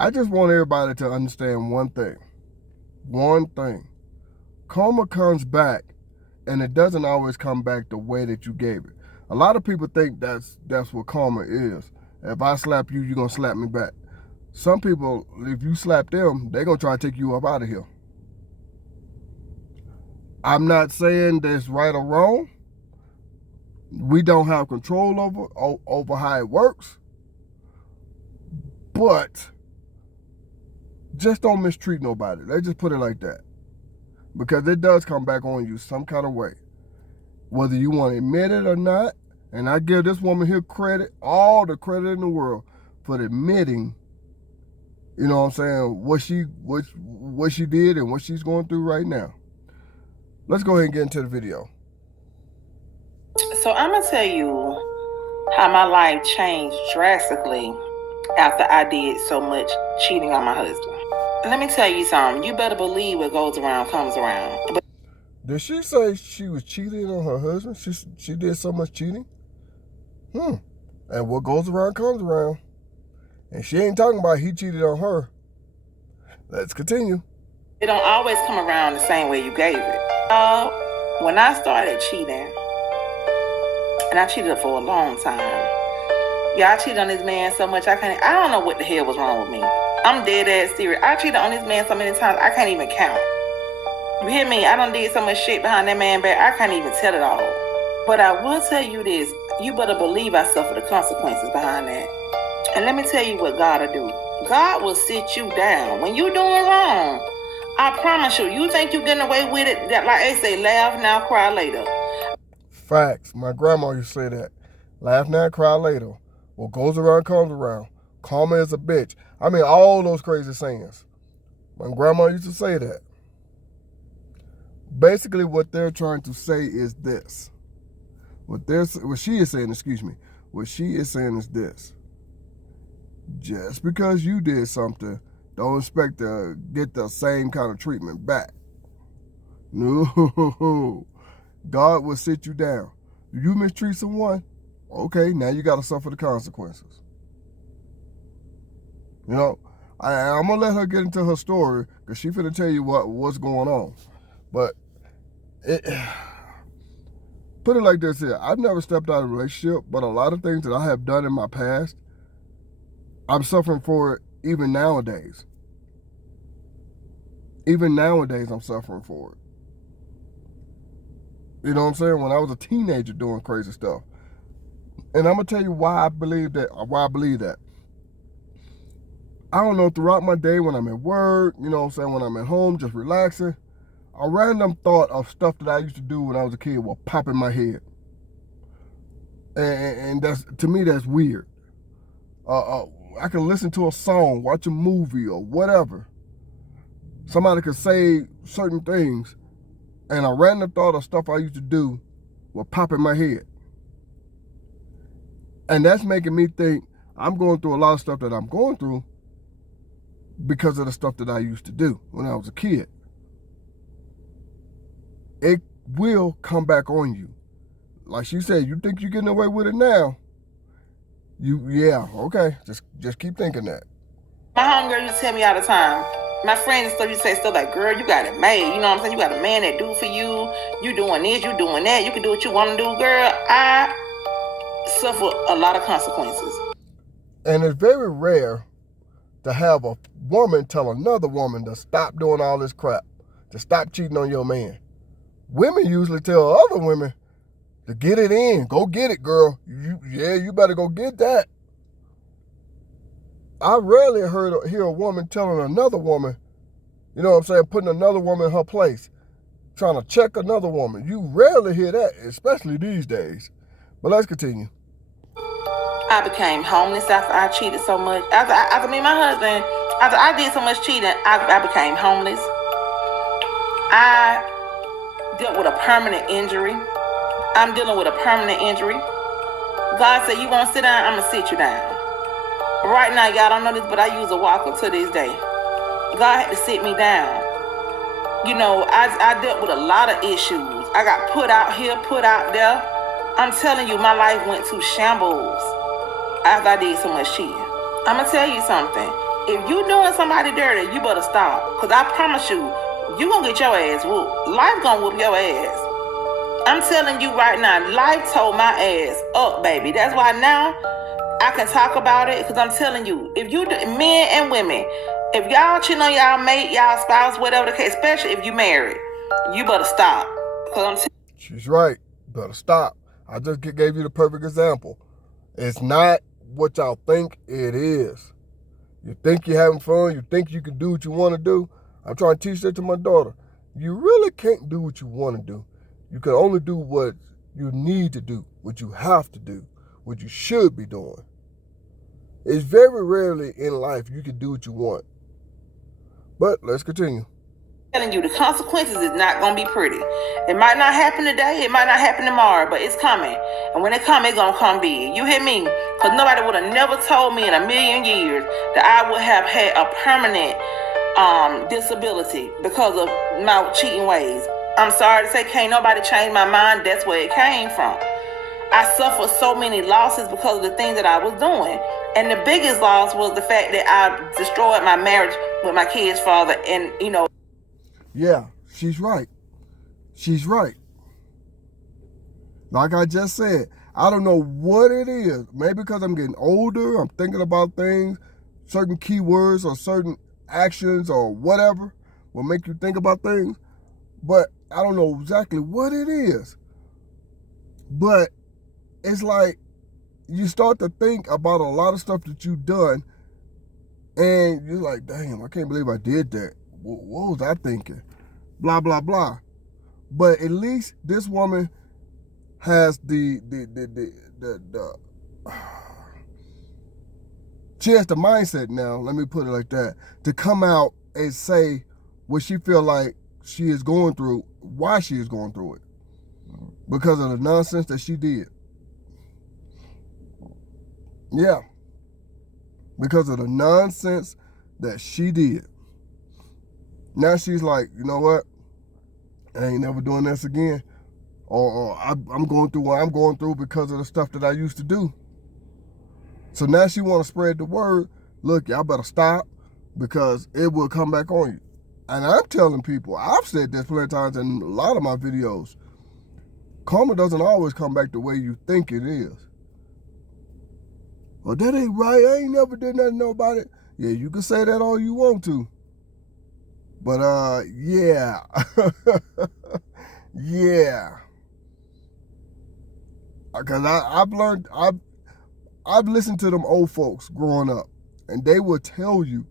I just want everybody to understand one thing. One thing. Karma comes back, and it doesn't always come back the way that you gave it. A lot of people think that's what karma is. If I slap you, you're going to slap me back. Some people, if you slap them, they're going to try to take you up out of here. I'm not saying that's right or wrong. We don't have control over how it works. But just don't mistreat nobody. Let's just put it like that. Because it does come back on you some kind of way. Whether you want to admit it or not. And I give this woman here credit, all the credit in the world, for admitting, you know what I'm saying, what she did and what she's going through right now. Let's go ahead and get into the video. So I'm going to tell you how my life changed drastically after I did so much cheating on my husband. Let me tell you something. You better believe what goes around comes around. Did she say she was cheating on her husband? She did so much cheating? And what goes around comes around. And she ain't talking about he cheated on her. Let's continue. It don't always come around the same way you gave it. When I started cheating, and I cheated for a long time. Yeah, I cheated on this man so much I don't know what the hell was wrong with me. I'm dead ass serious. I cheated on this man so many times I can't even count. You hear me? I done did so much shit behind that man back, I can't even tell it all. But I will tell you this, you better believe I suffer the consequences behind that. And let me tell you what God will do. God will sit you down. When you doing wrong, I promise you, you think you getting away with it, that like they say, laugh now, cry later. Facts. My grandma used to say that. Laugh now, cry later. What goes around comes around. Karma is a bitch. I mean, all those crazy sayings. My grandma used to say that. Basically, what they're trying to say is this. What she is saying is this. Just because you did something, don't expect to get the same kind of treatment back. No. God will sit you down. You mistreat someone, okay, now you got to suffer the consequences. You know, I'm going to let her get into her story because she finna tell you what's going on. But put it like this here. I've never stepped out of a relationship, but a lot of things that I have done in my past, I'm suffering for it even nowadays. Even nowadays, I'm suffering for it. You know what I'm saying? When I was a teenager doing crazy stuff. And I'm going to tell you why I believe that. I don't know, throughout my day when I'm at work, you know what I'm saying, when I'm at home, just relaxing, a random thought of stuff that I used to do when I was a kid will pop in my head. And that's, to me, that's weird. I can listen to a song, watch a movie or whatever. Somebody could say certain things, and a random thought of stuff I used to do will pop in my head. And that's making me think I'm going through a lot of stuff that I'm going through because of the stuff that I used to do when I was a kid. It will come back on you. Like she said, you think you're getting away with it now. Okay. Just keep thinking that. My homegirl used to tell me all the time. My friends still used to say stuff like, girl, you got it made. You know what I'm saying? You got a man that do for you. You doing this, you doing that. You can do what you want to do, girl. I suffer a lot of consequences. And it's very rare to have a woman tell another woman to stop doing all this crap, to stop cheating on your man. Women usually tell other women to get it in. Go get it, girl. You better go get that. I rarely hear a woman telling another woman, you know what I'm saying, putting another woman in her place, trying to check another woman. You rarely hear that, especially these days. But let's continue. I became homeless after I cheated so much. After me and my husband, after I did so much cheating, I became homeless. I dealt with a permanent injury. I'm dealing with a permanent injury. God said, you won't sit down, I'm going to sit you down. Right now, y'all don't know this, but I use a walker to this day. God had to sit me down. You know, I dealt with a lot of issues. I got put out here, put out there. I'm telling you, my life went to shambles after I did so much cheating. I'm going to tell you something. if you doing somebody dirty, you better stop. Because I promise you, you going to get your ass whooped. Life going to whoop your ass. I'm telling you right now, life tore my ass up, baby. That's why now I can talk about it, because I'm telling you, if you, men and women, if y'all cheating on y'all mate, y'all spouse, whatever the case, especially if you married, you better stop. She's right. Better stop. I just gave you the perfect example. It's not what y'all think it is. You think you're having fun. You think you can do what you want to do. I'm trying to teach that to my daughter. You really can't do what you want to do. You can only do what you need to do, what you have to do, what you should be doing. It's very rarely in life you can do what you want. But let's continue. Telling you, the consequences is not going to be pretty. It might not happen today, it might not happen tomorrow, but it's coming. And when it comes, it's going to come big. You hear me? Because nobody would have never told me in a million years that I would have had a permanent disability because of my cheating ways. I'm sorry to say, can't nobody change my mind. That's where it came from. I suffered so many losses because of the things that I was doing. And the biggest loss was the fact that I destroyed my marriage with my kid's father. And, you know. Yeah, she's right. She's right. Like I just said, I don't know what it is. Maybe because I'm getting older, I'm thinking about things, certain keywords or certain actions or whatever will make you think about things. But I don't know exactly what it is. But it's like you start to think about a lot of stuff that you've done, and you're like, damn, I can't believe I did that. What was I thinking? Blah, blah, blah. But at least this woman has she has the mindset now, let me put it like that, to come out and say what she feel like she is going through, why she is going through it. Because of the nonsense that she did. Yeah. Because of the nonsense that she did. Now she's like, you know what? I ain't never doing this again. Or I'm going through what I'm going through because of the stuff that I used to do. So now she want to spread the word. Look, y'all better stop because it will come back on you. And I'm telling people, I've said this plenty of times in a lot of my videos, karma doesn't always come back the way you think it is. Well, that ain't right. I ain't never did nothing to nobody. Yeah, you can say that all you want to. But, yeah. Yeah. Because I've listened to them old folks growing up, and they will tell you,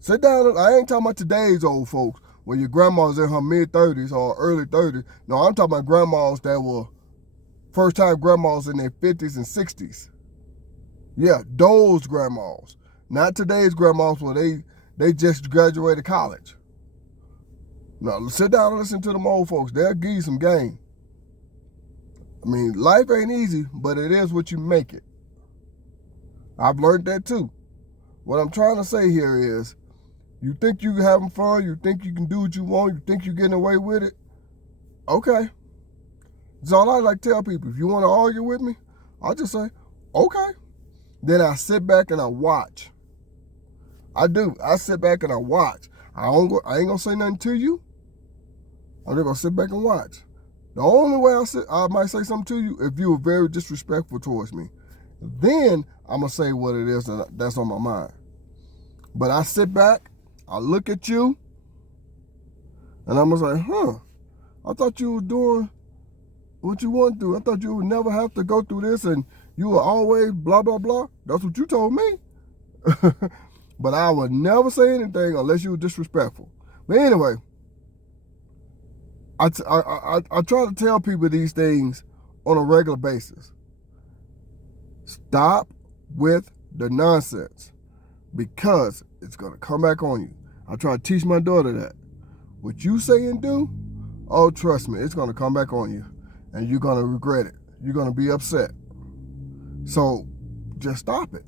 sit down. I ain't talking about today's old folks, where your grandma's in her mid-30s or early 30s. No, I'm talking about grandmas that were first-time grandmas in their 50s and 60s. Yeah, those grandmas. Not today's grandmas where they just graduated college. No, sit down and listen to them old folks. They'll give you some game. I mean, life ain't easy, but it is what you make it. I've learned that too. What I'm trying to say here is, you think you having fun, you think you can do what you want, you think you're getting away with it, okay. That's all I like to tell people. If you want to argue with me, I'll just say, okay. Then I sit back and I watch. I do. I sit back and I watch. I ain't gonna say nothing to you. I'm just gonna sit back and watch. The only way I might say something to you if you were very disrespectful towards me. Then I'm gonna say what it is that's on my mind. But I sit back, I look at you, and I'm gonna say, I thought you were doing what you want to do. I thought you would never have to go through this and you were always blah, blah, blah. That's what you told me. But I would never say anything unless you were disrespectful. But anyway, I try to tell people these things on a regular basis. Stop with the nonsense because it's going to come back on you. I try to teach my daughter that. What you say and do, oh, trust me, it's going to come back on you. And you're going to regret it. You're going to be upset. So just stop it.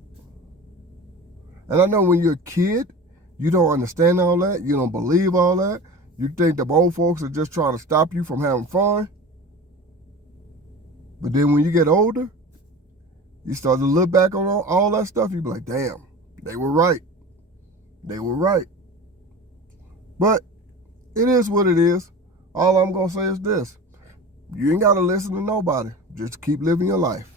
And I know when you're a kid, you don't understand all that. You don't believe all that. You think the old folks are just trying to stop you from having fun. But then when you get older, you start to look back on all that stuff. You be like, damn, they were right. They were right. But it is what it is. All I'm going to say is this. You ain't got to listen to nobody. Just keep living your life.